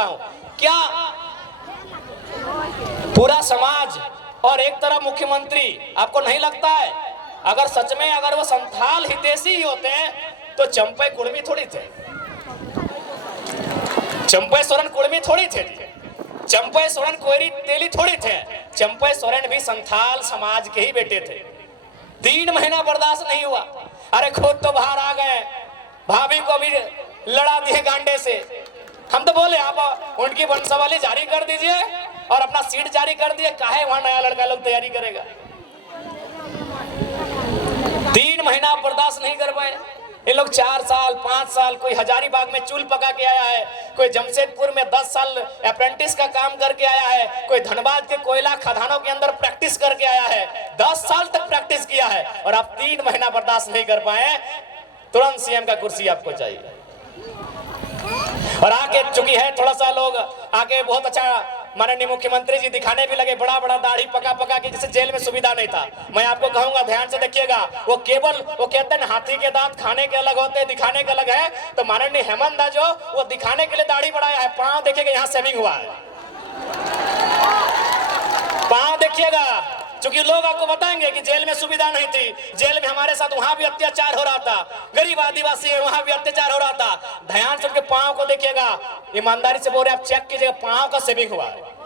चुका हूं। क्या पूरा समाज और एक तरफ मुख्यमंत्री, आपको नहीं लगता है अगर सच में अगर वो संथाल हितैषी ही होते हैं तो चंपई कुर्मी थोड़ी थे, चंपई सोरेन कुर्मी थोड़ी थे, चंपई सोरेन कोयरी तेली थोड़ी थे, चंपई सोरेन भी संथाल समाज के ही बेटे थे। 3 महीना बर्दाश्त नहीं हुआ, अरे खुद तो बाहर आ गए, भाभी को भी लड़ा दिए गांडे से। हम तो बोले आप उनकी वंशावली जारी कर दीजिए और अपना सीट जारी कर दिए, काहे वहां नया लड़का लोग तैयारी करेगा। 3 महीना बर्दाश्त नहीं कर पाए ये लोग। 4 साल 5 साल, कोई हजारीबाग में चूल पका के आया है, कोई जमशेदपुर में 10 साल अप्रेंटिस का काम करके आया है, कोई धनबाद के कोयला खदानों के अंदर प्रैक्टिस करके आया है, 10 साल तक प्रैक्टिस किया है और आप 3 महीना बर्दाश्त नहीं कर पाए। तुरंत सीएम का कुर्सी आपको चाहिए। और आके चुकी है थोड़ा सा लोग आगे बहुत अच्छा माननीय मुख्यमंत्री जी दिखाने भी लगे, बड़ा बड़ा दाढ़ी पका पका के, जैसे जेल में सुविधा नहीं था। मैं आपको कहूंगा ध्यान से देखिएगा, वो केवल वो कहते हैं हाथी के दांत खाने के अलग होते हैं, दिखाने के अलग है। तो माननीय हेमंत दा जो वो दिखाने के लिए दाढ़ी बढ़ाया है, पांव देखिएगा यहाँ सेविंग हुआ है, पांव देखिएगा। क्योंकि लोग आपको बताएंगे कि जेल में सुविधा नहीं थी, जेल में हमारे साथ वहां भी अत्याचार हो रहा था, गरीब आदिवासी है वहां भी अत्याचार हो रहा था। ध्यान से उनके पांव को देखिएगा, ईमानदारी से बोल रहे आप चेक कीजिएगा, पांव का सेविंग हुआ है।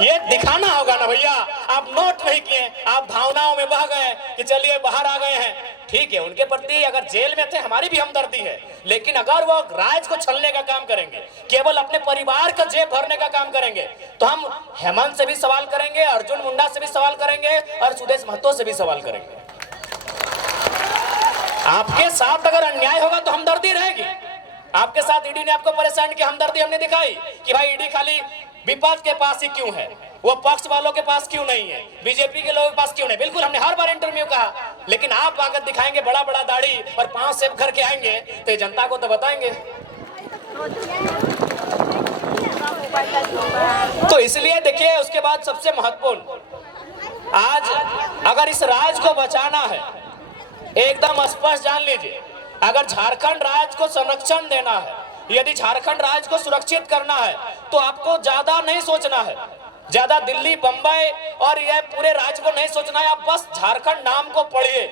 ये दिखाना होगा ना भैया, आप नोट नहीं किए, आप भावनाओं में बह गए कि चलिए बाहर आ गए हैं। ठीक है, उनके प्रति अगर जेल में थे हमारी भी हमदर्दी है, लेकिन अगर वो राज को छलने का काम करेंगे, केवल अपने परिवार का जेब भरने का काम करेंगे, तो हम हेमंत से भी सवाल करेंगे, अर्जुन मुंडा से भी सवाल करेंगे और सुदेश महतो से भी सवाल करेंगे। आपके साथ अगर अन्याय होगा तो हमदर्दी रहेगी। आपके साथ ईडी ने आपको परेशान किया, हमदर्दी हमने दिखाई कि भाई ईडी खाली विपक्ष के पास ही क्यों है, वो पक्ष वालों के पास क्यों नहीं है, बीजेपी के लोगों के पास क्यों नहीं। बिल्कुल हमने हर बार इंटरव्यू कहा, लेकिन आप आकर दिखाएंगे बड़ा बड़ा दाढ़ी और 5 सेब करके आएंगे तो जनता को तो बताएंगे। तो इसलिए देखिए, उसके बाद सबसे महत्वपूर्ण, आज अगर इस राज को बचाना है, एकदम स्पष्ट जान लीजिए, अगर झारखंड राज्य को संरक्षण देना है, यदि झारखंड राज्य को सुरक्षित करना है, तो आपको ज्यादा नहीं सोचना है, ज्यादा दिल्ली बंबई और यह पूरे राज्य को नहीं सोचना है। आप बस झारखंड नाम को पढ़िए,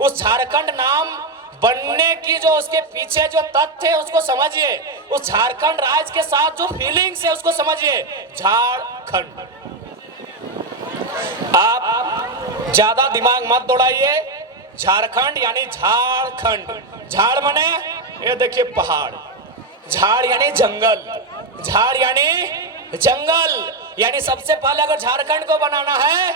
उस झारखंड नाम बनने की जो उसके पीछे जो तथ्य है उसको समझिए, उस झारखंड राज्य के साथ जो फीलिंग्स है उसको समझिए। झारखंड, आप ज्यादा दिमाग मत दौड़ाइए। झारखंड यानी झारखंड, झाड़ माने ये देखिए पहाड़, झाड़ यानी जंगल, झाड़ यानी जंगल, यानी सबसे पहले अगर झारखंड को बनाना है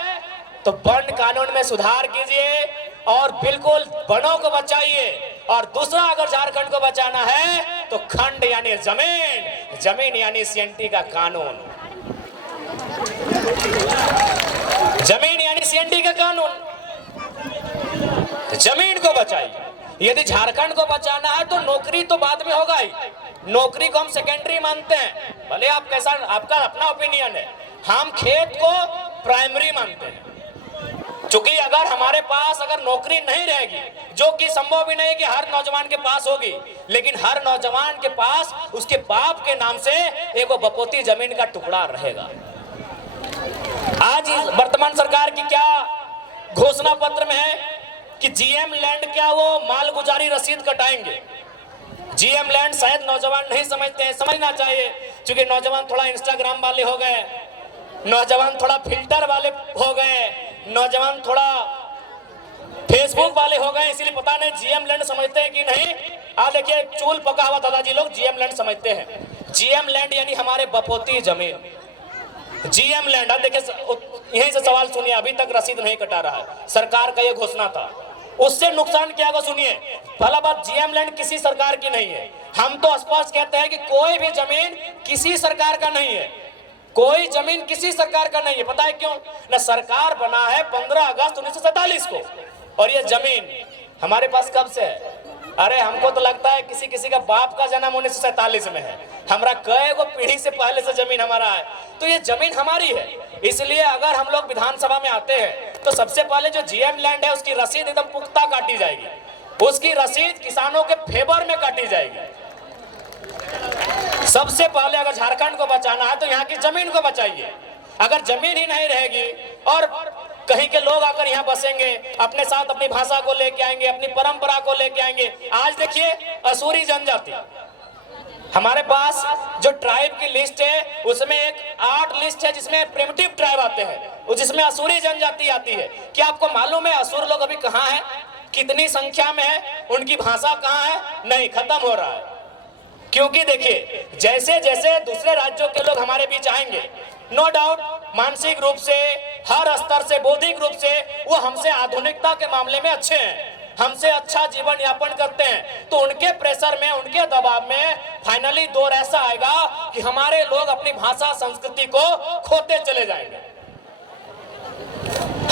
तो वन कानून में सुधार कीजिए और बिल्कुल वनों को बचाइए। और दूसरा, अगर झारखंड को बचाना है तो खंड यानी जमीन, जमीन यानी सीएनटी का कानून, जमीन यानी सीएनटी का कानून, जमीन को बताइए। यदि झारखंड को बचाना है तो नौकरी तो बाद में होगा ही, नौकरी को हम सेकेंडरी मानते हैं, भले आप कैसा, आपका अपना ओपिनियन है, हम खेत को प्राइमरी मानते हैं। क्योंकि अगर हमारे पास अगर नौकरी नहीं रहेगी, जो कि संभव भी नहीं कि हर नौजवान के पास होगी, लेकिन हर नौजवान के पास उसके बाप के नाम से एक बपोती जमीन का टुकड़ा रहेगा। आज वर्तमान सरकार की क्या घोषणा पत्र में है कि जीएम लैंड क्या वो मालगुजारी रसीद कटाएंगे। जीएम लैंड शायद नौजवान नहीं समझते हैं, समझना चाहिए, क्योंकि नौजवान थोड़ा इंस्टाग्राम वाले हो गए, नौजवान थोड़ा फिल्टर वाले हो गए, नौजवान थोड़ा फेसबुक वाले हो गए, इसलिए पता नहीं जीएम लैंड समझते हैं कि नहीं। आ देखिए, चूल पका हुआ दादाजी लोग जीएम लैंड समझते हैं। जीएम लैंड यानी हमारे बपोती जमीन, जीएम लैंड। देखिए यहीं से सवाल सुनिए, अभी तक रसीद नहीं कटा रहा है, सरकार का ये घोषणा था, उससे नुकसान क्या होगा सुनिए। पहला बात, जीएम लैंड किसी सरकार की नहीं है, हम तो स्पष्ट कहते हैं कि कोई भी जमीन किसी सरकार का नहीं है, कोई जमीन किसी सरकार का नहीं है। पता है क्यों? ना सरकार बना है 15 अगस्त 1947 को, और ये जमीन हमारे पास कब से है? अरे हमको तो लगता है किसी किसी का बाप का जन्म 1947 में है, हमारा कई गो पीढ़ी से पहले से जमीन हमारा है, तो ये जमीन हमारी है। इसलिए अगर हम लोग विधानसभा में आते हैं तो सबसे पहले जो जीएम लैंड है उसकी रसीद एकदम पुख्ता काटी जाएगी, उसकी रसीद किसानों के फेवर में काटी जाएगी। सबसे पहले अगर झारखंड को बचाना है तो यहाँ की जमीन को बचाइए। अगर जमीन ही नहीं रहेगी और कहीं के लोग आकर यहाँ बसेंगे, अपने साथ अपनी भाषा को लेके आएंगे, अपनी परंपरा को लेके आएंगे। आज देखिए असूरी जनजाति, हमारे पास जो ट्राइब की लिस्ट है उसमें एक 8 लिस्ट है जिसमें प्रिमिटिव ट्राइब आते हैं, जिसमें असूरी जनजाति आती है। क्या आपको मालूम है असुर लोग अभी कहाँ है, कितनी संख्या में है, उनकी भाषा कहाँ है? नहीं, खत्म हो रहा है। क्योंकि देखिए जैसे जैसे दूसरे राज्यों के लोग हमारे बीच आएंगे, नो डाउट मानसिक रूप से, हर स्तर से, बौद्धिक रूप से वो हमसे आधुनिकता के मामले में अच्छे हैं, हमसे अच्छा जीवन यापन करते हैं। तो उनके प्रेशर में, उनके दबाव में फाइनली दौर ऐसा आएगा कि हमारे लोग अपनी भाषा संस्कृति को खोते चले जाएंगे।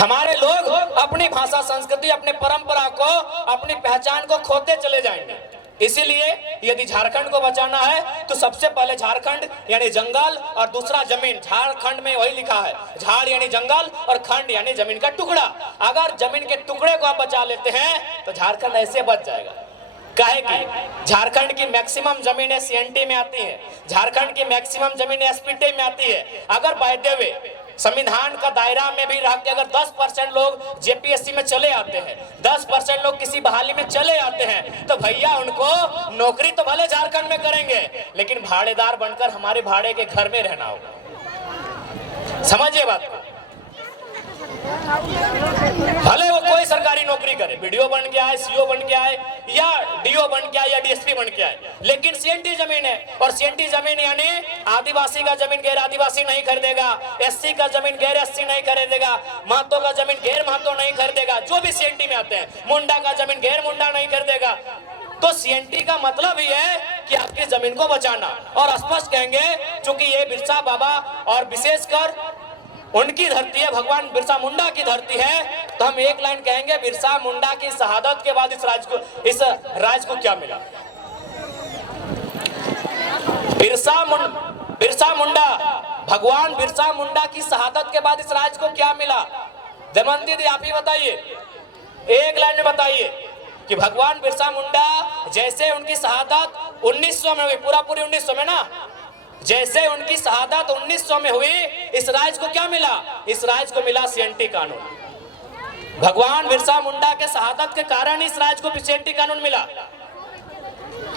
हमारे लोग अपनी भाषा संस्कृति, अपने परंपरा को, अपनी पहचान को खोते चले जाएंगे। इसीलिए यदि झारखंड को बचाना है तो सबसे पहले झारखंड यानी जंगल और दूसरा जमीन। झारखंड में वही लिखा है, झाड़ यानी जंगल और खंड यानी जमीन का टुकड़ा। अगर जमीन के टुकड़े को आप बचा लेते हैं तो झारखंड ऐसे बच जाएगा। काहे कि झारखंड की मैक्सिमम जमीनें सीएनटी में आती है, झारखंड की मैक्सिमम जमीनें एसपीटी में आती है। अगर बाय द वे संविधान का दायरा में भी रह के अगर 10% लोग जेपीएससी में चले आते हैं, 10% लोग किसी बहाली में चले आते हैं, तो भैया उनको नौकरी तो भले झारखंड में करेंगे लेकिन भाड़ेदार बनकर हमारे भाड़े के घर में रहना होगा। समझिए बात को। भले वो कोई सरकारी नौकरी करे, बीडीओ बन गया है, सीओ बन गया है, या डीओ बन गया है, या डीएसपी बन गया है, लेकिन सीएनटी जमीन है। और सीएनटी जमीन यानी आदिवासी का जमीन गैर आदिवासी नहीं खरीदेगा, एससी का जमीन गैर एससी नहीं खरीदेगा, महतो का जमीन गैर महतो नहीं खरीदेगा, जो भी सीएनटी में आते हैं, मुंडा का जमीन गैर मुंडा नहीं खरीदेगा। तो सीएनटी का मतलब ही है कि आपकी जमीन को बचाना। और स्पष्ट कहेंगे चूंकि ये बिरसा बाबा और विशेषकर उनकी धरती है, भगवान बिरसा मुंडा की धरती है, तो हम एक लाइन कहेंगे, बिरसा मुंडा की शहादत के बाद इस राज को क्या मिला? बिरसा मुंडा, भगवान बिरसा मुंडा की शहादत के बाद इस राज को क्या मिला? दमयंती दी, आप ही बताइए, एक लाइन में बताइए कि भगवान बिरसा मुंडा जैसे उनकी शहादत 1900 में हुई, पूरी 1900 में ना, जैसे उनकी शहादत 1900 में हुई, इस राज्य को क्या मिला? इस राज्य को मिला सीएनटी कानून। भगवान बिरसा मुंडा के शहादत के कारण इस राज्य को सीएनटी कानून मिला,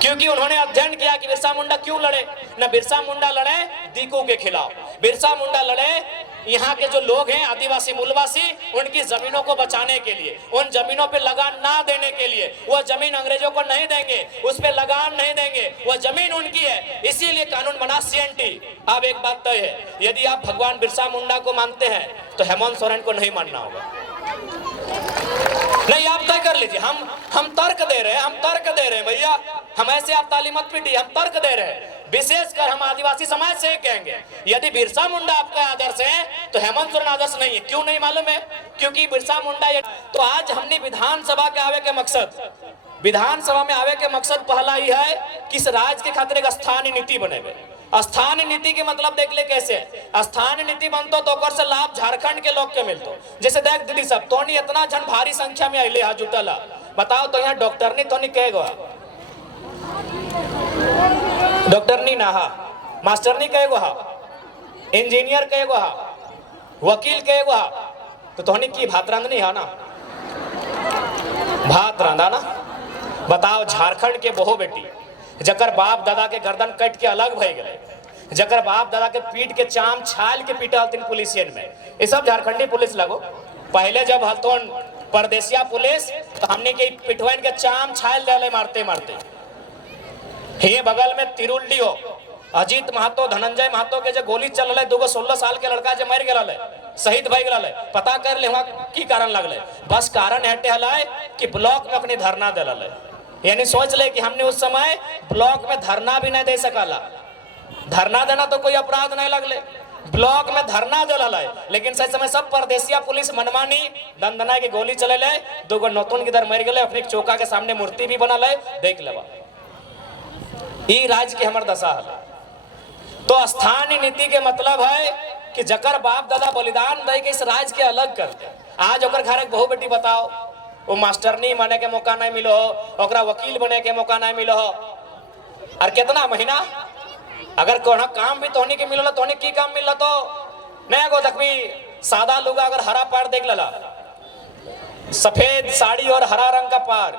क्योंकि उन्होंने अध्ययन किया कि बिरसा मुंडा क्यों लड़े। न बिरसा मुंडा लड़े दीकू के खिलाफ, बिरसा मुंडा लड़े यहाँ के जो लोग हैं आदिवासी मूलवासी, उनकी जमीनों को बचाने के लिए, उन जमीनों पे लगान ना देने के लिए। वो जमीन अंग्रेजों को नहीं देंगे, उस पे लगान नहीं देंगे, वो जमीन उनकी है, इसीलिए कानून बना सीएनटी। अब एक बात तय है, यदि आप भगवान बिरसा मुंडा को मानते हैं तो हेमंत सोरेन को नहीं मानना होगा। नहीं, आप तय कर लीजिए। हम तर्क दे रहे हैं, हम तर्क दे रहे हैं भैया, हम ऐसे आप ताली मत पीटिए, हम तर्क दे रहे हैं। विशेषकर हम आदिवासी समाज से कहेंगे, यदि बिरसा मुंडा आपका आदर्श है तो हेमंत सोरेन आदर्श नहीं है। क्यों नहीं मालूम है? क्योंकि बिरसा मुंडा तो आज हमने विधानसभा के आवे के मकसद, विधानसभा में आवे के मकसद पहला ही है कि इस राज्य के खातिर एक स्थानीय नीति बनेगे। स्थानीय नीति के मतलब देख ले कैसे स्थानीय नीति बनतो तो ओकर से लाभ झारखंड के लोग के मिलतो। जैसे देख दीदी सब तो इतना जन भारी संख्या में आइले जुटल, बताओ तो यहाँ डॉक्टर नहीं तो नहीं कहेगो, डॉक्टर नहीं ना हा, मास्टर नहीं कहेगो हा, इंजीनियर कहेगो हा, वकील कहेगो हा, तो तोहनी की भात रांधनी है ना, भात रांधा ना। बताओ झारखंड के बहु बेटी जकर बाप दादा के गर्दन कट के अलग भय गए, जकर बाप दादा के पीठ के चाम छाल के पीटा हथिन पुलिसियन में, ये सब झारखंडी पुलिस लगो। पहले जब हलतोन परदेसिया पुलिस तो हमने के पिटवाइन के चाम छाल डाले मारते मारते। ये बगल में तिरुल्डी हो अजीत महतो धनंजय महतो के जो गोली चल रहा है, 16 साल के लड़का जो मर गया शहीद भई गया, पता कर ले वहाँ की कारण लगल। बस कारण हटे हलाय कि ब्लॉक में अपनी धरना दिल, यानी सोच ले कि हमने उस समय ब्लॉक में धरना भी नहीं दे सकला। धरना देना तो कोई अपराध नहीं लगले, ब्लॉक में धरना दिल, लेकिन सही समय सब परदेसिया पुलिस मनमानी दंदना की गोली चले ले, 2 नौतुन की इधर मर गए, अपने चौका के सामने मूर्ति भी बनल है, देख लेवा। ई राज्य के हमर दशा है। तो स्थानीय नीति के मतलब है कि जकर बाप दादा बलिदान दे के इस राज्य के अलग कर दे। आज ओकर घर एक बहु बेटी बताओ, वो मास्टरनी बने के मौका नहीं मिलो हो, ओकरा वकील बने के मौका नहीं मिलो हो, और कितना महीना अगर कोना काम भी तोहनी के मिलला तोहनी की काम मिलला तो नहीं गो तकमी सादा लुगा अगर हरा पार देख लला सफेद साड़ी और हरा रंग का पार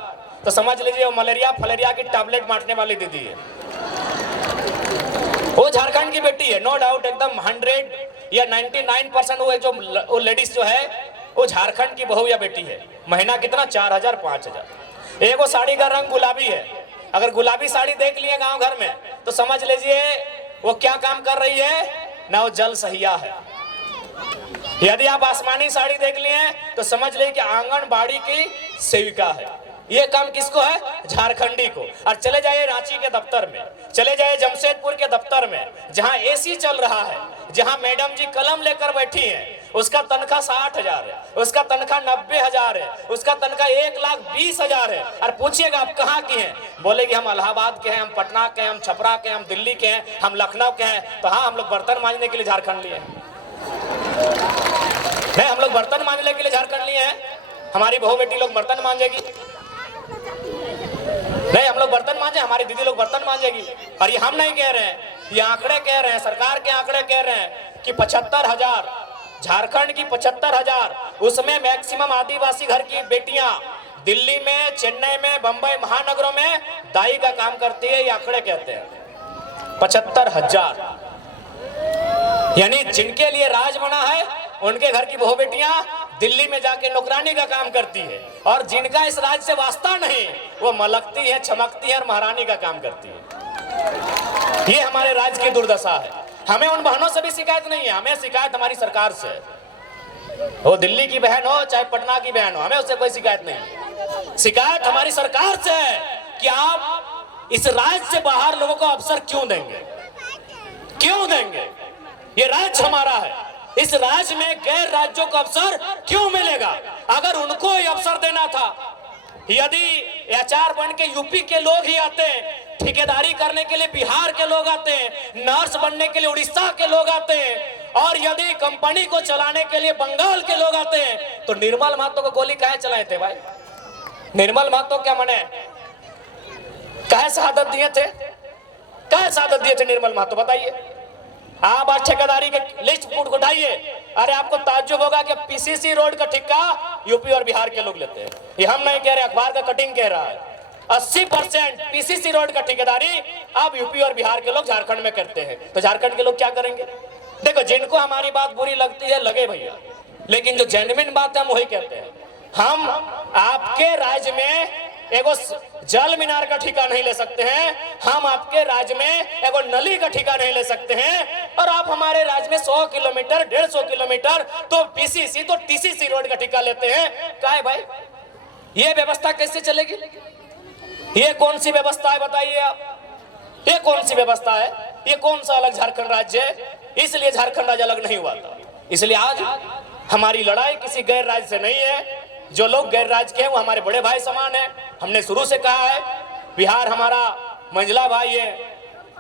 तो समझ लीजिए वो मलेरिया फलेरिया की टैबलेट बांटने वाली दीदी है। वो झारखंड की बेटी है, नो डाउट, एकदम 100 या 99% वो लेडीज जो है वो झारखंड की बहू या बेटी है। महीना कितना 4000 5000। एक वो साड़ी का रंग गुलाबी है, अगर गुलाबी साड़ी देख लिए गांव घर में तो समझ लीजिए वो क्या काम कर रही है ना, वो जल सहिया है। यदि आप आसमानी साड़ी देख लिए तो समझ लीजिए कि आंगनबाड़ी की सेविका है। ये काम किसको है? झारखंडी को। और चले जाइए रांची के दफ्तर में, चले जाइए जमशेदपुर के दफ्तर में, जहां एसी चल रहा है, जहां मैडम जी कलम लेकर बैठी हैं, उसका तनख्वाह 60,000 है, उसका तनख्वाह 90,000 है, उसका तनख्वाह 1,20,000 है। और पूछिएगा आप कहाँ की हैं, बोले कि हम इलाहाबाद के हैं, हम पटना के हैं, हम छपरा के हैं, हम दिल्ली के हैं, हम लखनऊ के हैं। तो हाँ, हम लोग बर्तन मांजने के लिए झारखंड लिए हैं। नहीं, हम लोग बर्तन मांजने के लिए झारखंड लिए हैं। हमारी बहू बेटी लोग बर्तन मांजेगी, नहीं हम लोग बर्तन मांजे, हमारी दीदी लोग बर्तन मांजेगी। और ये हम नहीं कह रहे हैं, ये आंकड़े कह रहे हैं, सरकार के आंकड़े कह रहे हैं कि 75,000 झारखंड की 75,000, उसमें मैक्सिमम आदिवासी घर की बेटियां दिल्ली में, चेन्नई में, बंबई महानगरों में दाई का काम करती है। ये आंकड़े कहते हैं 75,000। यानी जिनके लिए राज बना है उनके घर की बहू बेटियां दिल्ली में जाके नौकरानी का काम करती है, और जिनका इस राज से वास्ता नहीं वो मलकती है, चमकती है और महारानी का काम करती है। ये हमारे राज्य की दुर्दशा है। हमें उन बहनों से भी शिकायत नहीं है, हमें शिकायत हमारी सरकार से है। वो दिल्ली की बहन हो चाहे पटना की बहन हो, हमें उससे कोई शिकायत नहीं है। शिकायत हमारी सरकार से है कि आप इस राज्य से बाहर लोगों को अवसर क्यों देंगे, क्यों देंगे? ये राज्य हमारा है, इस राज्य में गैर राज्यों को अवसर क्यों मिलेगा? अगर उनको ही अवसर देना था, यदि एचआर बन के यूपी के लोग ही आते, ठेकेदारी करने के लिए बिहार के लोग आते, नर्स बनने के लिए उड़ीसा के लोग आते, और यदि कंपनी को चलाने के लिए बंगाल के लोग आते, तो निर्मल महतो को गोली काहे चलाए थे भाई? निर्मल महतो क्या मने काहे शहादत दिए थे? काहे शहादत दिए थे निर्मल महतो, बताइए। आप आज ठेकेदारी के लिस्ट उठाइए, अरे आपको ताज्जुब होगा कि पीसीसी रोड का ठेका यूपी और बिहार के लोग लेते हैं। ये हम नहीं कह रहे, अखबार का कटिंग कह रहा है। 80% पीसीसी रोड का ठेकेदारी अब यूपी और बिहार के लोग झारखंड में करते हैं। तो झारखंड के लोग क्या करेंगे? देखो, जिनको हमारी बात बुरी लगती है लगे भैया, लेकिन जो जेन्युइन बात है हम वही कहते हैं। हम आपके राज्य में एगो जल मीनार का ठेका नहीं ले सकते हैं, हम आपके राज्य में एगो नली का ठेका नहीं ले सकते हैं, और आप हमारे राज्य में 100 किलोमीटर 150 किलोमीटर तो पीसीसी तो टीसीसी रोड का ठेका लेते हैं। क्या है भाई, ये व्यवस्था कैसे चलेगी? ये कौन सी व्यवस्था है बताइए आप? ये कौन सी व्यवस्था है? ये कौन सा अलग झारखंड राज्य है? इसलिए झारखंड राज्य अलग नहीं हुआ था। इसलिए आज हमारी लड़ाई किसी गैर राज्य से नहीं है। जो लोग गैर राज्य के हैं वो हमारे बड़े भाई समान है। हमने शुरू से कहा है, बिहार हमारा मंझला भाई है,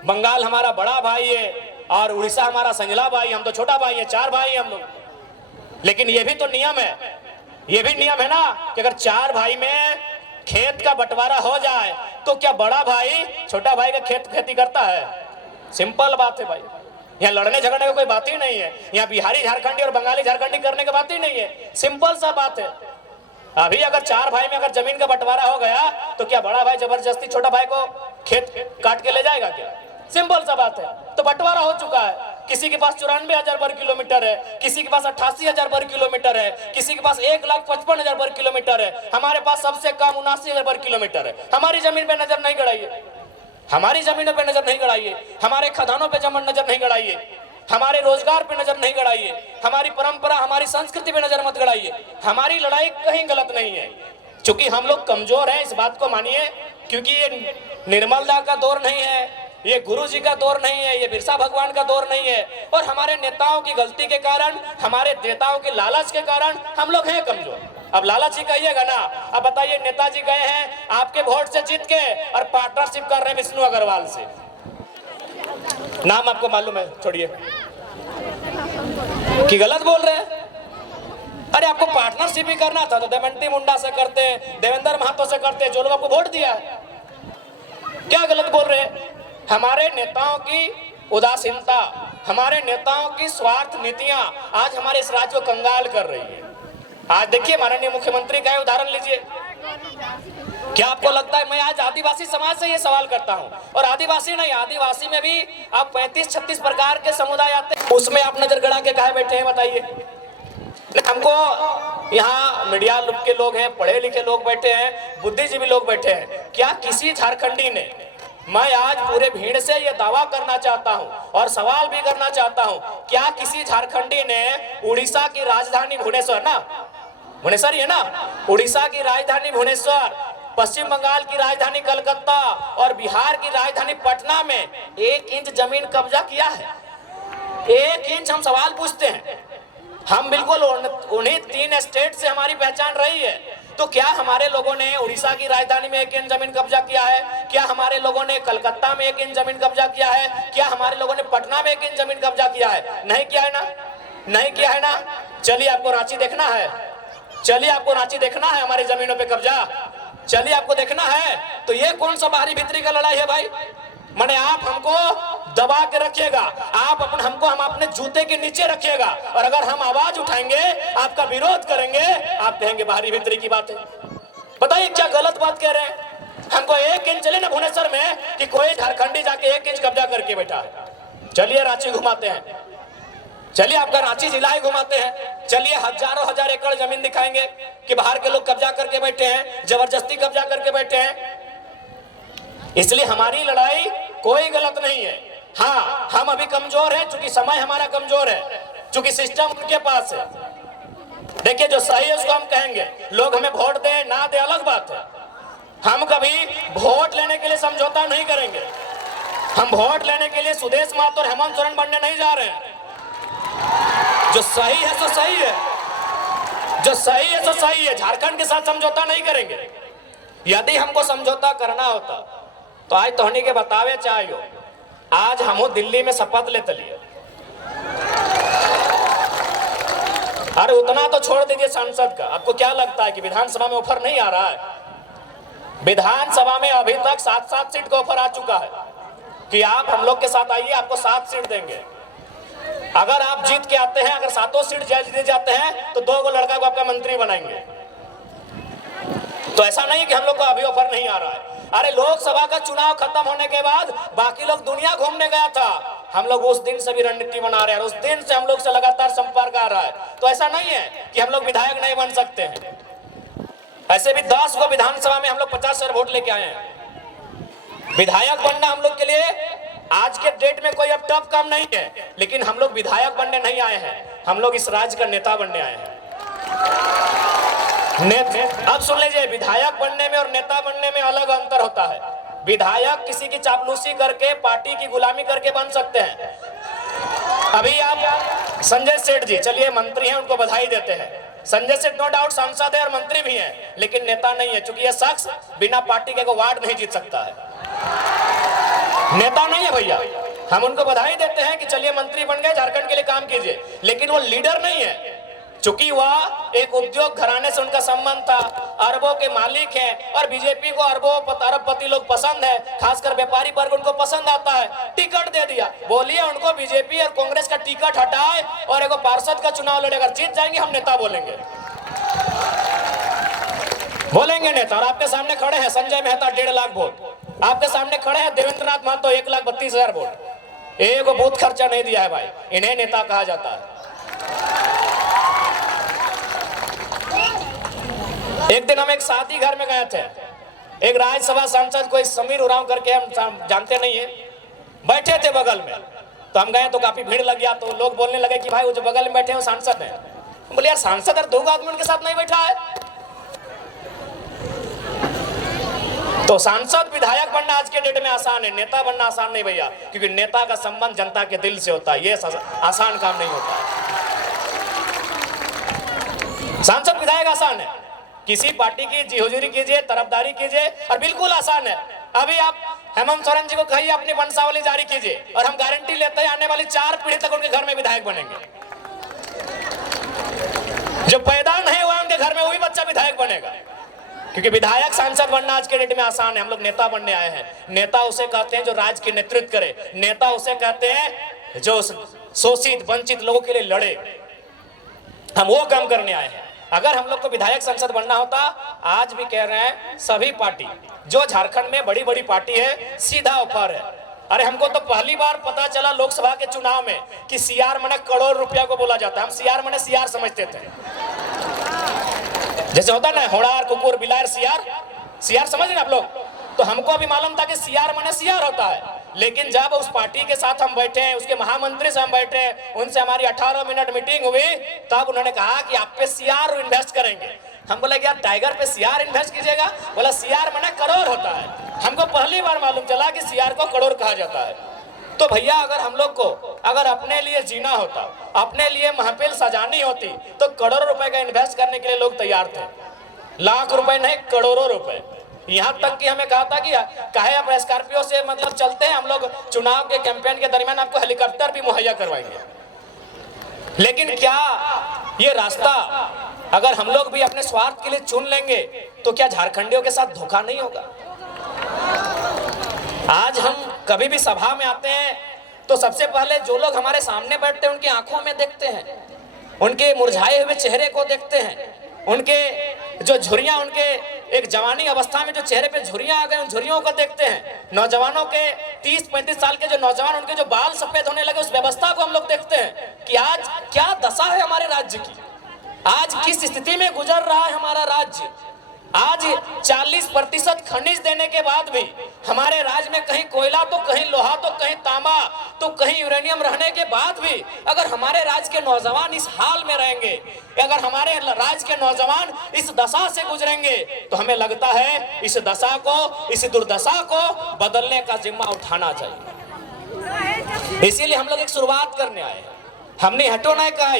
बंगाल हमारा बड़ा भाई है, और उड़ीसा हमारा संजला भाई। हम तो छोटा भाई है, 4 भाई हैं हम लोग। लेकिन ये भी तो नियम है, ये भी नियम है ना कि अगर 4 भाई में खेत का बंटवारा हो जाए तो क्या बड़ा भाई छोटा भाई का खेती करता है? सिंपल बात है भाई। यहाँ लड़ने झगड़ने का कोई बात ही नहीं है। यहाँ बिहारी झारखंडी और बंगाली झारखंडी करने की बात ही नहीं है, सिंपल सा बात है। अभी अगर 4 भाई में अगर जमीन का बंटवारा हो गया तो क्या बड़ा भाई जबरदस्ती छोटा भाई को खेत काट के ले जाएगा क्या? सिंपल सा बात है। तो बंटवारा हो चुका है, किसी के पास 94,000 वर्ग किलोमीटर है, किसी के पास 88,000 वर्ग किलोमीटर है, किसी के पास 1,55,000 वर्ग किलोमीटर है, हमारे पास सबसे कम 79,000 वर्ग किलोमीटर है। हमारी जमीन पे नजर नहीं गड़ाइए, हमारी जमीनों पे नजर नहीं गड़ाइए, हमारे खदानों पे नजर नहीं गड़ाइए, हमारे रोजगार पे नजर नहीं गड़ाइए, हमारी परंपरा हमारी संस्कृति पे नजर मत गड़ाइए। हमारी लड़ाई कहीं गलत नहीं है, क्योंकि हम लोग कमजोर हैं, इस बात को मानिए। क्योंकि ये निर्मलदा का दौर नहीं है, ये गुरु जी का दौर नहीं है, ये बिरसा भगवान का दौर नहीं है, और हमारे नेताओं की गलती के कारण, हमारे नेताओं के लालच के कारण हम लोग हैं कमजोर। अब लालच ही कहिएगा ना। अब बताइए, नेताजी गए हैं आपके वोट से जीत के और पार्टनरशिप कर रहे हैं विष्णु अग्रवाल से, नाम आपको मालूम है, छोड़िए कि गलत बोल रहे हैं। अरे आपको पार्टनरशिप ही करना था तो देवंती मुंडा से करते, देवेंद्र महतो से करते, जो लोग आपको वोट दिया है। क्या गलत बोल रहे हैं? हमारे नेताओं की उदासीनता, हमारे नेताओं की स्वार्थ नीतियां आज हमारे इस राज्य को कंगाल कर रही है। आज देखिए माननीय मुख्यमंत्री का उदाहरण लीजिए। क्या आपको लगता है, मैं आज आदिवासी समाज से ये सवाल करता हूं, और आदिवासी नहीं, आदिवासी में भी आप 35-36 प्रकार के समुदाय आते हैं, उसमें आप नजर गड़ा के काहे बैठे हैं बताइए? हमको यहाँ मीडिया के लोग हैं, पढ़े लिखे लोग बैठे हैं, बुद्धिजीवी लोग बैठे हैं, क्या किसी झारखंडी ने, मैं आज पूरे भीड़ से ये दावा करना चाहता हूं और सवाल भी करना चाहता हूं, क्या किसी झारखंडी ने उड़ीसा की राजधानी भुवनेश्वर, ना भुवनेश्वर ही है ना, उड़ीसा की राजधानी भुवनेश्वर, पश्चिम बंगाल की राजधानी कलकत्ता और बिहार की राजधानी पटना में 1 इंच जमीन कब्जा किया है? 1 इंच। हम सवाल पूछते हैं, हम बिल्कुल उन्हीं 3 स्टेट से हमारी पहचान रही है, तो क्या हमारे लोगों ने उड़ीसा की राजधानी में 1 इंच जमीन कब्जा किया है? क्या हमारे लोगों ने कलकत्ता में 1 इंच जमीन कब्जा किया है? क्या हमारे लोगों ने पटना में 1 इंच जमीन कब्जा किया है? नहीं किया है ना, नहीं किया है ना। चलिए आपको रांची देखना है, चलिए आपको रांची देखना है हमारी जमीनों पे कब्जा, चलिए आपको देखना है। तो ये कौन सा बाहरी भीतरी का लड़ाई है भाई? माने आप हमको दबा के रखिएगा, आप हमको हम अपने जूते के नीचे रखिएगा, और अगर हम आवाज उठाएंगे, आपका विरोध करेंगे, आप कहेंगे बाहरी भीतरी की बात है। बताइए क्या गलत बात कह रहे हैं? हमको 1 इंच चले ना भुवनेश्वर में कि कोई झारखंडी जाके 1 इंच कब्जा करके बैठा है। चलिए रांची घुमाते हैं, चलिए आपका रांची जिला ही घुमाते हैं, चलिए हजारों हजार एकड़ जमीन दिखाएंगे कि बाहर के लोग कब्जा करके बैठे हैं, जबरदस्ती कब्जा करके बैठे हैं। इसलिए हमारी लड़ाई कोई गलत नहीं है। हाँ, हम अभी कमजोर हैं, चूंकि समय हमारा कमजोर है, चूंकि सिस्टम उनके पास है। देखिए जो सही है उसको हम कहेंगे, लोग हमें वोट दे ना दे अलग बात है, हम कभी वोट लेने के लिए समझौता नहीं करेंगे। हम वोट लेने के लिए सुदेश महतो और हेमंत सोरेन बनने नहीं जा रहे हैं। जो सही है तो सही है, जो सही है तो सही है, झारखंड के साथ समझौता नहीं करेंगे। यदि हमको समझौता करना होता तो आज तोहनी के बतावे चाहिए, आज हम दिल्ली में शपथ लेते लिए। अरे उतना तो छोड़ दीजिए सांसद का, आपको क्या लगता है कि विधानसभा में ऑफर नहीं आ रहा है? विधानसभा में अभी तक 7-7 सीट का ऑफर आ चुका है कि आप हम लोग के साथ आइए, आपको 7 सीट देंगे। अगर आप जीत के आते हैं, अगर 7 सीट जीत जाते हैं तो 2 लड़का को आपका मंत्री बनाएंगे। तो ऐसा नहीं कि हम लोग को अभी ऑफर नहीं आ रहा है। अरे लोकसभा का चुनाव खत्म होने के बाद बाकी लोग दुनिया घूमने गया था, हम लोग उस दिन से भी रणनीति बना रहे हैं, उस दिन से हम लोग से लगातार संपर्क आ रहा है। तो ऐसा नहीं है कि हम लोग विधायक नहीं बन सकते हैं। ऐसे भी 10 को विधानसभा में हम लोग 50 वोट लेके आए हैं। विधायक बनना हम लोग के लिए आज के डेट में कोई अब टफ काम नहीं है, लेकिन हम लोग विधायक बनने नहीं आए हैं, हम लोग इस राज्य का नेता बनने आए हैं। अब सुन लीजिए, विधायक बनने में और नेता बनने में अलग अंतर होता है। विधायक किसी की चापलूसी करके, पार्टी की गुलामी करके बन सकते हैं। अभी आप संजय सेठ जी, चलिए मंत्री हैं, उनको बधाई देते हैं। संजय सेठ नो डाउट सांसद है और मंत्री भी हैं, लेकिन नेता नहीं है, क्योंकि यह शख्स बिना पार्टी के वार्ड नहीं जीत सकता है, नेता नहीं है भैया। हम उनको बधाई देते हैं कि चलिए मंत्री बन गए, झारखंड के लिए काम कीजिए, लेकिन वो लीडर नहीं है। चूंकि वह एक उद्योग घराने से उनका संबंध था, अरबों के मालिक हैं, और बीजेपी को अरबपति लोग पसंद है, खासकर व्यापारी वर्ग उनको पसंद आता है, टिकट दे दिया। बोलिए उनको बीजेपी और कांग्रेस का टिकट हटाए और एक पार्षद का चुनाव लड़े, अगर जीत जाएंगे हम नेता बोलेंगे, बोलेंगे नेता। और आपके सामने खड़े हैं संजय मेहता 1.5 लाख वोट, आपके सामने खड़े हैं देवेंद्रनाथ महतो 1,32,000 वोट, एक बूथ खर्चा नहीं दिया है भाई, इन्हें नेता कहा जाता है। एक दिन हम एक शादी घर में गए थे, एक राज्यसभा सांसद कोई समीर उरांव करके, हम जानते नहीं है, बैठे थे बगल में। तो हम गए तो काफी भीड़ लग गया, तो लोग बोलने लगे कि भाई वो जो बगल में बैठे हैं वो सांसद हैं। बोले यार सांसद और 2 आदमी उनके साथ नहीं बैठा है। तो सांसद विधायक बनना आज के डेट में आसान है, नेता बनना आसान नहीं भैया, क्योंकि नेता का संबंध जनता के दिल से होता है, ये आसान काम नहीं होता है। सांसद विधायक आसान है, किसी पार्टी की जी हुजूरी कीजिए, तरफदारी कीजिए, और बिल्कुल आसान है। अभी आप हेमंत सोरेन जी को कहिए अपनी वंशावली जारी कीजिए, और हम गारंटी लेते हैं आने वाली 4 पीढ़ी तक उनके घर में विधायक बनेंगे। जो पैदा नहीं हुआ उनके घर में वही बच्चा विधायक बनेगा। क्योंकि विधायक सांसद बनना आज के डेट में आसान है, हम लोग नेता बनने आए हैं। नेता उसे कहते हैं जो राज्य की नेतृत्व करे, नेता उसे कहते हैं जो शोषित वंचित लोगों के लिए लड़े। हम वो काम करने आए हैं। अगर हम लोग को विधायक संसद बनना होता, आज भी कह रहे हैं सभी पार्टी जो झारखंड में बड़ी बड़ी पार्टी है सीधा ऊपर है। अरे हमको तो पहली बार पता चला लोकसभा के चुनाव में कि सीआर मने करोड़ रुपया को बोला जाता है। हम सीआर मने सीआर समझते थे, जैसे होता ना होड़ार कुकुर बिलार सीआर, सीआर समझ रहे आप लोग। तो हमको अभी मालूम था कि सीआर मने सीआर होता है, लेकिन जब उस पार्टी के साथ हम बैठे हैं, उसके महामंत्री से हम बैठे हैं, उनसे हमारी 18 मिनट मीटिंग हुई, तब उन्होंने कहा कि आप पे सीआर इन्वेस्ट करेंगे। हम बोले यार टाइगर पे सीआर इन्वेस्ट कीजिएगा? बोला सीआर मने करोड़ होता है। हमको पहली बार मालूम चला कि सीआर को करोड़ कहा जाता है। तो भैया अगर हम लोग को अगर अपने लिए जीना होता, अपने लिए महफिल सजानी होती, तो करोड़ों रुपए का इन्वेस्ट करने के लिए लोग तैयार थे। लाख रुपए नहीं, करोड़ों रुपए। यहाँ तक कि हमें कहा था कि काहे आप स्कॉर्पियो से मतलब चलते हैं, हम लोग चुनाव के कैंपेन के दरमियान आपको हेलीकॉप्टर भी मुहैया करवाएंगे। लेकिन क्या ये रास्ता अगर हम लोग भी अपने स्वार्थ के लिए चुन लेंगे तो क्या झारखंडियों के साथ धोखा नहीं होगा? आज हम कभी भी सभा में आते हैं तो सबसे पहले जो लोग हमारे सामने बैठते हैं उनकी आंखों में देखते हैं, उनके मुरझाए हुए चेहरे को देखते हैं, उनके जो झुर्रियां, उनके एक जवानी अवस्था में जो चेहरे पे झुर्रियां आ गए उन झुर्रियों को देखते हैं। नौजवानों के 30-35 साल के जो नौजवान, उनके जो बाल सफेद होने लगे, उस व्यवस्था को हम लोग देखते हैं कि आज क्या दशा है हमारे राज्य की, आज किस स्थिति में गुजर रहा है हमारा राज्य। आज 40% खनिज देने के बाद भी हमारे राज्य में कहीं कोयला तो कहीं लोहा तो कहीं तांबा तो कहीं यूरेनियम रहने के बाद भी अगर हमारे राज्य के नौजवान इस हाल में रहेंगे, अगर हमारे राज्य के नौजवान इस दशा से गुजरेंगे, तो हमें लगता है इस दशा को, इस दुर्दशा को बदलने का जिम्मा उठाना चाहिए। इसीलिए हम लोग एक शुरुआत करने आए हैं। हमने हटो नहीं कहा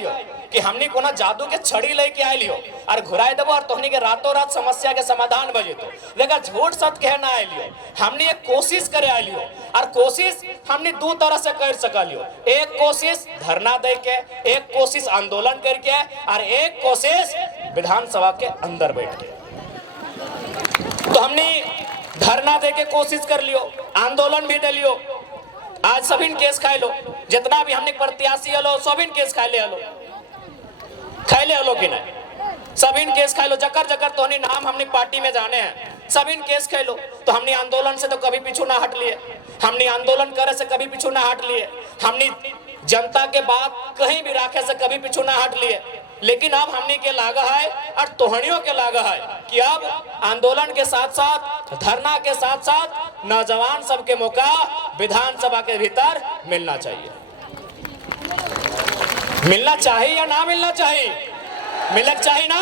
कि हमने कोना जादू के छड़ी लेके आए लियो और घुराए देबो और तोहनी के रातों रात समस्या के समाधान बजे तो लेकिन झूठ सच कहना आए लियो। हमने एक कोशिश करे आए लियो और कोशिश हमने दो तरह से कर सका लियो। एक कोशिश धरना दे के, एक कोशिश आंदोलन करके और एक कोशिश विधानसभा के अंदर बैठ के। तो हमने धरना दे के कोशिश कर लियो, आंदोलन भी दे लियो। आज सभी केस खाए लो, जितना भी हमने प्रत्याशी हलो सभी केस खाए ले हलो, खाए ले हलो कि नहीं, सभी केस खाए लो। जकर जकर तो नाम हमने पार्टी में जाने हैं, सभी केस खाए लो। तो हमने आंदोलन से तो कभी पीछू ना हट लिए, हमने आंदोलन करे से कभी पीछू ना हट लिए, हमने जनता के बात कहीं भी राखे से कभी पीछू ना हट लिए। लेकिन अब हमने के लागा है और तोहनियों के लागा है कि अब आंदोलन के साथ साथ, धरना के साथ साथ नौजवान सबके मौका विधानसभा के भीतर मिलना चाहिए। मिलना चाहिए या ना मिलना चाहिए? मिलक चाहिए ना,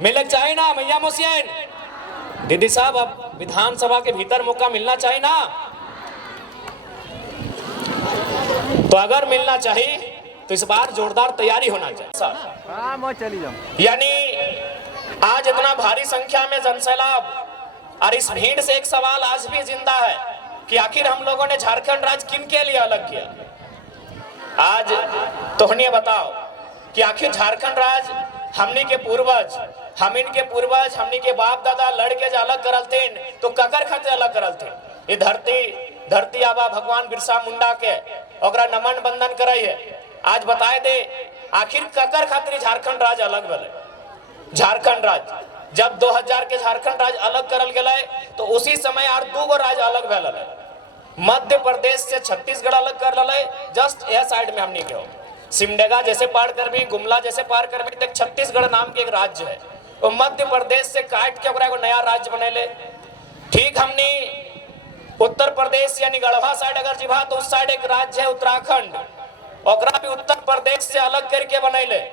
मिलक चाहिए ना मैया मुसियन दीदी साहब, अब विधानसभा के भीतर मौका मिलना चाहिए ना। तो अगर मिलना चाहिए तो इस बार जोरदार तैयारी होना चाहिए। यानी आज इतना भारी संख्या में जनसैलाब और इस भीड़ से एक सवाल आज भी जिंदा है कि आखिर हम लोगों ने झारखंड राज्य किन के लिए अलग किया? आज तोहनी बताओ कि आखिर झारखंड राज्य हमनी के पूर्वज, हमिन के पूर्वज, हमनी के बाप दादा लड़के जो अलग करल थे तो ककर खातिर अलग करल थे? ये धरती आबा भगवान बिरसा मुंडा के ओकरा नमन बंदन कराइए। आज बताए दे आखिर ककर खातिर झारखंड राज्य अलग भले। झारखंड राज्य जब 2000 के झारखंड राज्य अलग करल गए तो उसी समय और 2 राज्य अलग भले। मध्य प्रदेश से छत्तीसगढ़ अलग कर लले, जस्ट यह साइड में हमने क्यों सिमडेगा जैसे पार कर भी, गुमला जैसे पार कर भी, छत्तीसगढ़ नाम के एक राज्य है, वो मध्य प्रदेश से काट के ओकरा एगो नया राज्य बनेले। ठीक हमने उत्तर प्रदेश यानी गढ़वा साइड अगर जीवा तो उस साइड एक राज्य है उत्तराखंड, ओकरा भी उत्तर प्रदेश से अलग करके बनैले।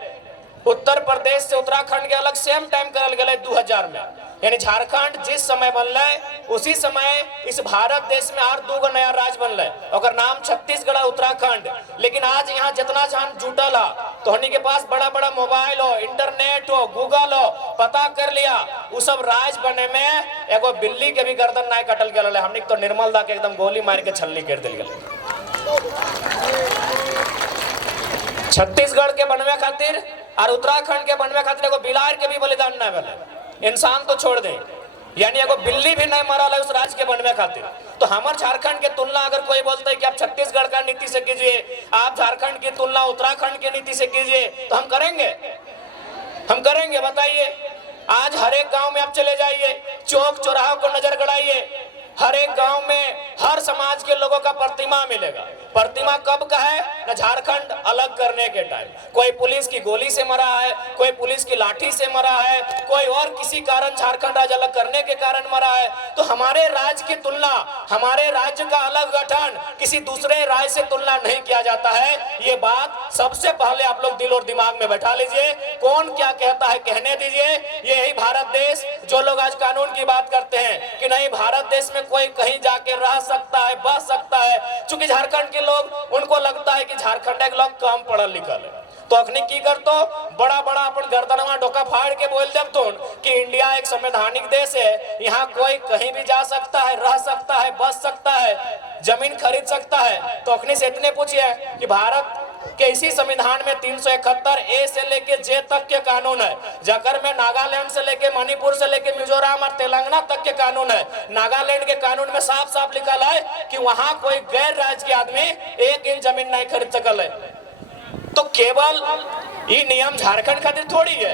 उत्तर प्रदेश से उत्तराखंड के अलग सेम टाइम करल गए 2000 में। यानी झारखंड जिस समय बनले उसी समय इस भारत देश में और 2 नया राज्य बनले, ओकर नाम छत्तीसगढ़ उत्तराखंड। लेकिन आज यहाँ जितना जान जुटल है तो हमनी के पास बड़ा बड़ा मोबाइल हो, इंटरनेट हो, गूगल हो, पता कर लिया वो सब राज्य बने में एगो बिल्ली के भी गर्दन नहीं कटल गए। हमनी तो निर्मल दा के एकदम गोली मार के छलनी कर दिल गए। छत्तीसगढ़ के बनवे खातिर और उत्तराखंड के बनवे खातिर एगो बिलार के भी बलिदान न भेले। इंसान तो छोड़ दें, यानी अगर बिल्ली भी नहीं मरा उस राज्य के बनने खातिर। तो हमारे झारखंड के तुलना अगर कोई बोलता है कि आप छत्तीसगढ़ का नीति से कीजिए, आप झारखंड की तुलना उत्तराखंड की नीति से कीजिए, तो हम करेंगे, हम करेंगे। बताइए, आज हर एक गांव में आप चले जाइए, चौक चौराहों को नजर गड़ाइए, हर एक गांव में हर समाज के लोगों का प्रतिमा मिलेगा। प्रतिमा कब का है? न झारखंड अलग करने के टाइम कोई पुलिस की गोली से मरा है, कोई पुलिस की लाठी से मरा है, कोई और किसी कारण झारखंड राज्य अलग करने के कारण मरा है। तो हमारे राज्य की तुलना, हमारे राज्य का अलग गठन किसी दूसरे राज्य से तुलना नहीं किया जाता है। ये बात सबसे पहले आप लोग दिल और दिमाग में बैठा लीजिए। कौन क्या कहता है कहने दीजिए। यही भारत देश, जो लोग आज कानून की बात करते हैं कि नहीं भारत देश में कोई कहीं जाके रह सकता है, बस सकता है, क्योंकि झारखंड के लोग, उनको लगता है कि झारखंड के लोग कम पढ़ल लिखल है, तो अखनी की करतो बड़ा बड़ा अपन गर्दनवा डोका फाड़ के बोल देव तो कि इंडिया एक संवैधानिक देश है, यहाँ कोई कहीं भी जा सकता है, रह सकता है, बस सकता है, जमीन खरीद सकता है। तो अखनी से इतने पूछिए कि भारत के इसी संविधान में 371 ए से लेके जे तक के कानून है, जाकर में नागालैंड से लेके मणिपुर से लेके मिजोरम और तेलंगाना तक के कानून है। नागालैंड के कानून में साफ साफ लिखा है कि वहां कोई गैर राज्य के आदमी 1 इंच जमीन नहीं खरीद सकल है। तो केवल ये नियम झारखंड खातिर थोड़ी है,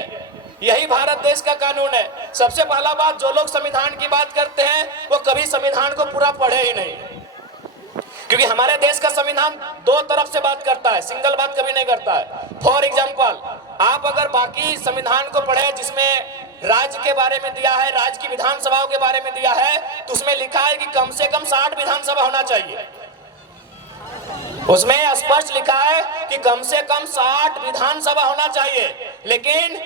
यही भारत देश का कानून है। सबसे पहला बात, जो लोग संविधान की बात करते हैं वो कभी संविधान को पूरा पढ़े ही नहीं, क्योंकि हमारे देश का संविधान दो तरफ से बात करता है, सिंगल बात कभी नहीं करता है। फॉर एग्जाम्पल, आप अगर बाकी संविधान को पढ़े जिसमें राज्य के बारे में दिया है, राज्य की विधानसभाओं के बारे में दिया है, तो उसमें लिखा है कि कम से कम 60 विधानसभा होना चाहिए। उसमें स्पष्ट लिखा है कि कम से कम 60 विधानसभा होना चाहिए। लेकिन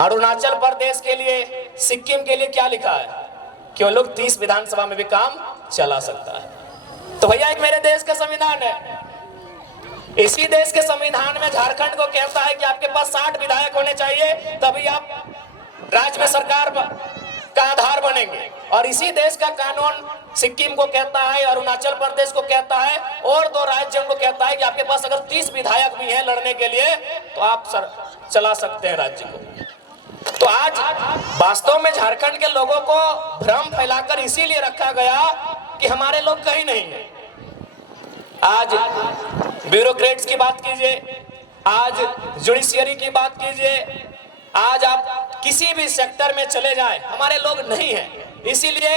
अरुणाचल प्रदेश के लिए, सिक्किम के लिए क्या लिखा है कि वो लोग 30 विधानसभा में भी काम चला सकता है। तो भैया एक मेरे देश का संविधान है, इसी देश के संविधान में झारखंड को कहता है कि आपके पास 60 विधायक होने चाहिए, तभी आप राज्य में सरकार का आधार बनेंगे। और इसी देश का कानून सिक्किम को कहता है, अरुणाचल प्रदेश को कहता है, और 2 राज्यों को कहता है कि आपके पास अगर 30 विधायक भी हैं लड़ने के लिए तो आप चला सकते हैं राज्य को। तो आज वास्तव में झारखंड के लोगों को भ्रम फैलाकर इसीलिए रखा गया कि हमारे लोग कहीं नहीं है। आज ब्यूरोक्रेट्स की बात कीजिए, आज जुडिशियरी की बात कीजिए, आज आप किसी भी सेक्टर में चले जाएं, हमारे लोग नहीं हैं। इसीलिए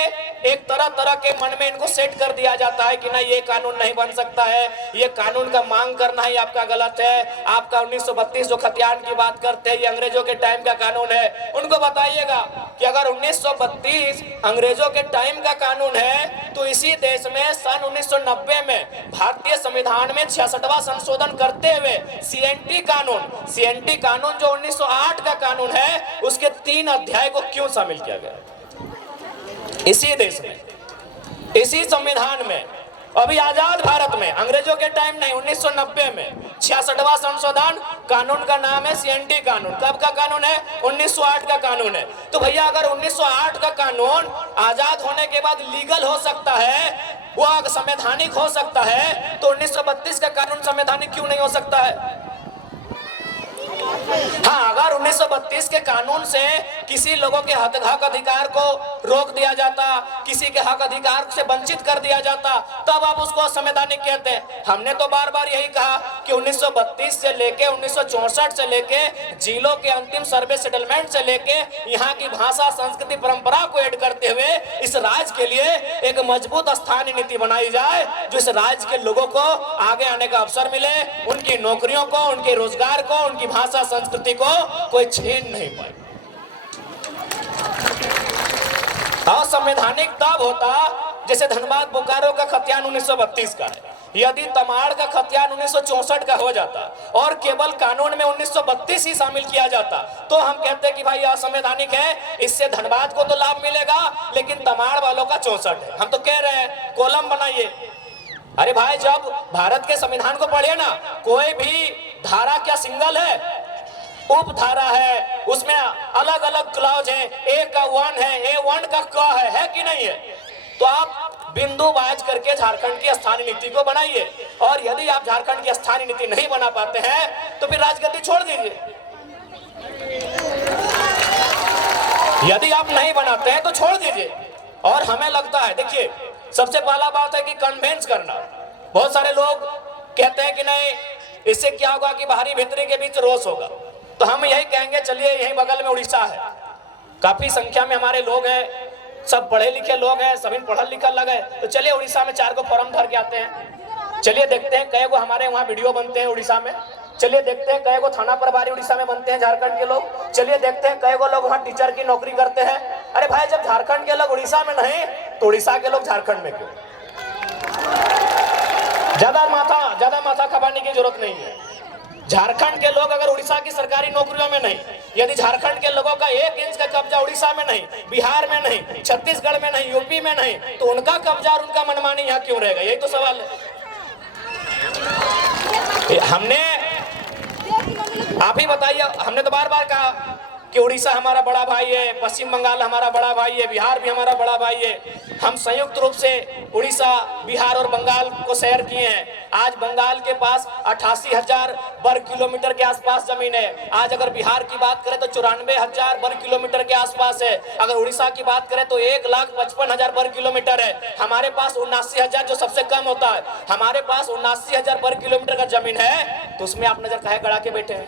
एक तरह तरह के मन में इनको सेट कर दिया जाता है कि ना ये कानून नहीं बन सकता है, ये कानून का मांग करना ही आपका गलत है। आपका 1932 जो खतियान की बात करते हैं, ये अंग्रेजों के टाइम का कानून है। उनको बताइएगा कि अगर 1932 अंग्रेजों के टाइम का कानून है तो इसी देश में सन 1990 में भारतीय संविधान में 66वां संशोधन करते हुए सीएनटी कानून जो 1908 का कानून है, उसके 3 अध्याय को क्यों शामिल किया गया? इसी देश में, इसी संविधान में, अभी आजाद भारत में, अंग्रेजों के टाइम नहीं, 1990 में 66वां संशोधन, कानून का नाम है सीएनटी कानून। कब का कानून है? 1908 का कानून है। तो भैया अगर 1908 का कानून आजाद होने के बाद लीगल हो सकता है, वो संवैधानिक हो सकता है, तो 1932 का कानून संवैधानिक क्यों नहीं हो सकता है? हाँ, अगर 1932 के कानून से किसी लोगों के हक अधिकार को रोक दिया जाता, किसी के हक अधिकार से वंचित कर दिया जाता, तब आप उसको असंवैधानिक कहते हैं। हमने तो बार बार यही कहा कि 1932 से लेके 1964 से लेके जिलों के अंतिम सर्वे सेटलमेंट से लेके यहाँ की भाषा, संस्कृति, परंपरा को ऐड करते हुए इस राज्य के लिए एक मजबूत स्थानीय नीति बनाई जाए, जो इस राज्य के लोगों को आगे आने का अवसर मिले, उनकी नौकरियों को, उनके रोजगार को, उनकी भाषा संस्कृति को कोई छीन नहीं पाए। असंवैधानिक तब होता जैसे धनबाद बोकारो का खतियान 1932 का है। यदि तमाड़ का खतियान 1964 का हो जाता और केवल कानून में 1932 ही शामिल किया जाता, तो हम कहते कि भाई असंवैधानिक है, इससे धनबाद को तो लाभ मिलेगा लेकिन तमाड़ वालों का 64 है। हम तो कह रहे हैं कॉलम बनाइए। अरे भाई, जब भारत के संविधान को पढ़िए ना, कोई भी धारा क्या सिंगल है? उप धारा है, उसमें अलग अलग क्लॉज है। ए का 1 है, A1 का क है कि नहीं है? तो आप बिंदु बाज करके झारखंड की स्थानीय नीति को बनाइए, और यदि आप झारखंड की स्थानीय नीति नहीं बना पाते हैं तो फिर राजगद्दी छोड़ दीजिए। यदि आप नहीं बनाते हैं तो छोड़ दीजिए। और हमें लगता है, देखिए सबसे पहला बात है कि कन्वेंस करना। बहुत सारे लोग कहते हैं कि नहीं, इससे क्या होगा कि बाहरी भीतरी के बीच रोष होगा। तो हम यही कहेंगे, चलिए यही बगल में उड़ीसा है, काफी संख्या में हमारे लोग हैं, सब पढ़े लिखे लोग हैं, सभी पढ़ल लिखल लगे, तो चलिए उड़ीसा में 4 को फॉर्म भर के आते हैं। चलिए देखते हैं कई गो हमारे वहाँ वीडियो बनते हैं उड़ीसा में। चलिए देखते हैं कई गो थाना प्रभारी उड़ीसा में बनते हैं झारखंड के लोग। चलिए देखते हैं कई गो लोग वहाँ टीचर की नौकरी करते हैं। अरे भाई, जब झारखंड के लोग उड़ीसा में नहीं तो उड़ीसा के लोग झारखंड में क्यों? ज्यादा माथा खपाने की जरूरत नहीं है। झारखंड के लोग अगर उड़ीसा की सरकारी नौकरियों में नहीं, यदि झारखंड के लोगों का 1 इंच का कब्जा उड़ीसा में नहीं, बिहार में नहीं, छत्तीसगढ़ में नहीं, यूपी में नहीं, तो उनका कब्जा और उनका मनमानी यहाँ क्यों रहेगा? यही तो सवाल है। हमने, आप ही बताइए, हमने तो बार बार कहा कि उड़ीसा हमारा बड़ा भाई है, पश्चिम बंगाल हमारा बड़ा भाई है, बिहार भी हमारा बड़ा भाई है। हम संयुक्त रूप से उड़ीसा, बिहार और बंगाल को शेयर किए हैं। आज बंगाल के पास 88,000 वर्ग किलोमीटर के आसपास जमीन है। आज अगर बिहार की बात करें तो 94,000 वर्ग किलोमीटर के आसपास है। अगर उड़ीसा की बात करें तो 1,55,000 वर्ग किलोमीटर है। हमारे पास 79,000 जो सबसे कम होता है, हमारे पास 79,000 वर्ग किलोमीटर का जमीन है। तो उसमें आप नजर काहे गड़ा के बैठे हैं?